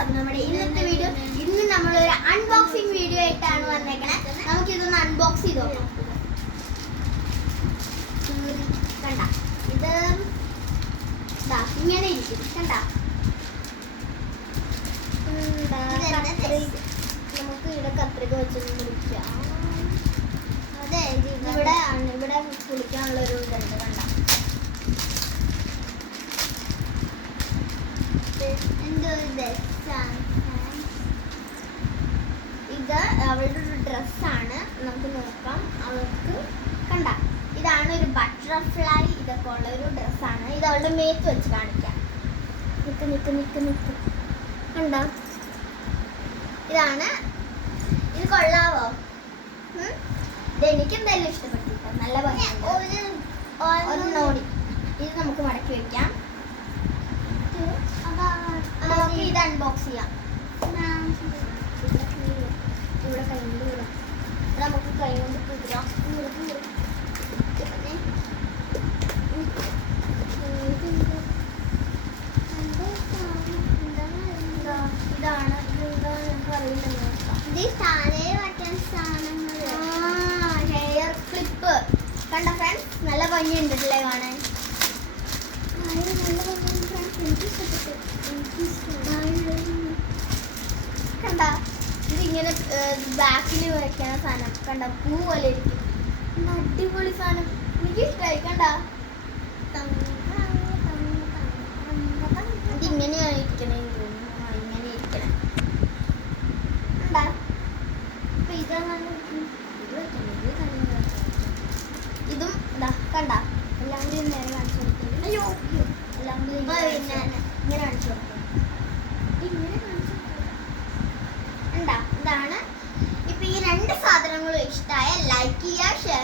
അപ്പോൾ നമ്മുടെ ഇന്നത്തെ വീഡിയോ ഇന്ന് നമ്മളൊരു അൺബോക്സിങ് വീഡിയോ ആയിട്ടാണ് വന്നേക്കണേ. നമുക്കിതൊന്ന് അൺബോക്സ് ചെയ്ത് നോക്കാം. കണ്ട ഇത് ഇങ്ങനെ ഇരിക്കും. കണ്ട നമുക്ക് ഇവിടെ കത്രിക വെച്ചൊന്ന് മുറിക്കാം. അതെ ഇവിടെ കുളിക്കാനുള്ളൊരു ഇതുണ്ട്. കണ്ട ഇത് അവളുടെ ഒരു ഡ്രസ്സാണ്. നമുക്ക് നോക്കാം. അവൾക്ക് കണ്ട ഇതാണ് ഒരു ബട്ടർഫ്ലൈ ഇതൊക്കെ ഉള്ള ഒരു ഡ്രസ്സാണ്. ഇത് അവളുടെ മേത്ത് വെച്ച് കാണിക്കാം. നിക്ക് കണ്ട ഇതാണ്. ഇത് കൊള്ളാവോ? ഇത് എനിക്ക് എന്തായാലും ഇഷ്ടപ്പെട്ടിട്ടോ. നല്ല ഭംഗിയുണ്ട്. ഇത് നമുക്ക് മടക്കി വെക്കാം. നമുക്ക് ഇത് അൺബോക്സ് ചെയ്യാം. ഇവിടെ കൈകൊണ്ട് നമുക്ക് കൈ കൊണ്ട് കുതിരാം. ഇതാണ് ഞങ്ങൾക്ക് അറിയില്ലെന്ന് നോക്കാം. ഹെയർ ക്ലിപ്പ് കണ്ട ഫ്രണ്ട്സ്, നല്ല ഭംഗിയുണ്ടല്ലേ കാണാൻ. കണ്ട ഇതിങ്ങനെ ബാക്കിൽ വയ്ക്കുന്ന സാധനം. കണ്ട പൂ പോലെ ഇരിക്കും. അടിപൊളി സാധനം, എനിക്ക് ഇഷ്ടമായി. കണ്ട ഇതിങ്ങനെയാണ് ഇരിക്കണേ. ഇങ്ങനെ ഇരിക്കണേ. കണ്ട അപ്പൊ ഇതും ഇതാ. കണ്ട എല്ലാം കൂടി നേരെ കാണിച്ചു കൊടുക്കുന്നത്. അയ്യോ എല്ലാം കൂടി ഇങ്ങനെ കാണിച്ചു കൊടുക്കും. ഇങ്ങനെ കാണിച്ചു ഇതാണ്. ഇപ്പൊ ഈ രണ്ട് സാധനങ്ങളും ഇഷ്ടമായ ലൈക്ക് ചെയ്യുക, ഷെയർ